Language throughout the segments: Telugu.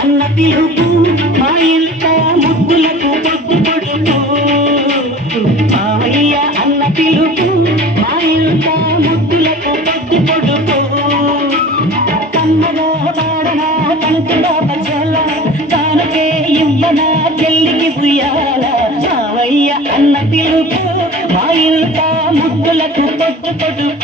అన్న పిలుపు మా ఇంట ముద్దులకు పొద్దు పొడుపు మావయ్య అన్న పిలుపు మా ఇంట ముద్దులకు పొద్దు పొడుపు కమ్మగా పాడనా కంటుగా పచ్చల తానకే ఇవ్వనా చెల్లికి బుయ్యాల మావయ్య అన్న పిలుపు మా ఇంట ముద్దులకు పొద్దు పొడుపు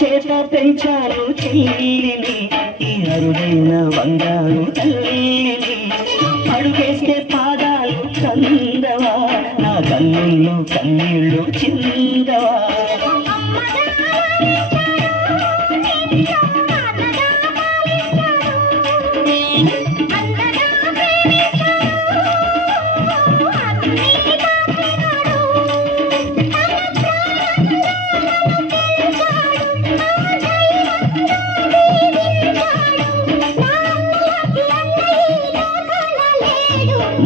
చేత పెంచారు చెల్లిని ఈ అరుదైన బంగారు తల్లిని అడుగేస్తే పాదాలు కందవా నా కన్నుల్లో కన్నీళ్ళు చిందవా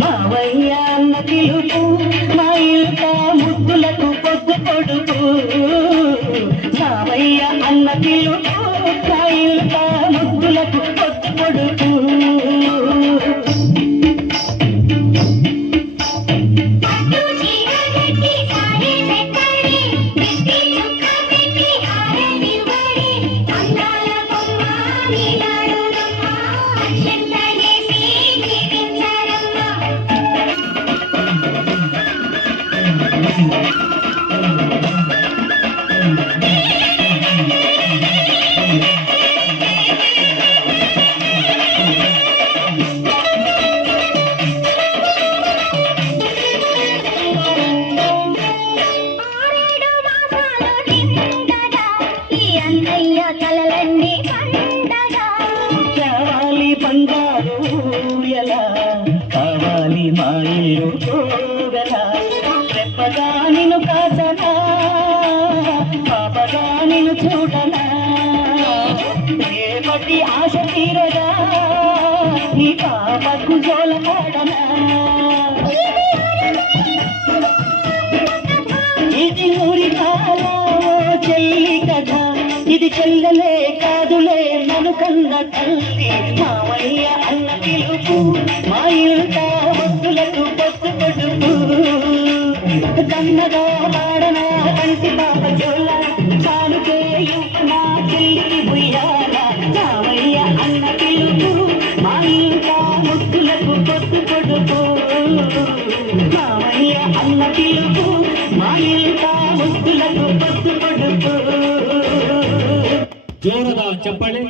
మావయ్య అన్న పిలుపు మా ఇంట ముద్దులకు పొద్దు పొడుపు మావయ్య అన్న పిలుపు మా ఇంట ముద్దులకు పొద్దు పొడుపు కావాలి బంగారు ఎలా కావాలి మా ఇల్లు పోగలా రెప్పగా నిన్ను కాచనా పాపగా నిన్ను చూడనా రేపటి ఆశ తీరగా నీ పాపకు జోలపాడనా ఇది ఊరి కాల చెల్లి కథ ఇది చెల్లెలే కాదులే నన్ను కన్న తల్లి మావయ్య అన్న పిలుపు మా ఇంట ముద్దులకు పొద్దు పొడుపు కన్నగా పాడనా కంటి పాప జోల కానుకే నా చెల్లికి బుయ్యాల మావయ్య అన్న పిలుపు మా ఇంట ముద్దులకు పొద్దు పొడుపు మావయ్య అన్న పిలుపు మా ఇంట ముద్దులకు పొద్దు పొడుపు జోరుగా చెప్పండి.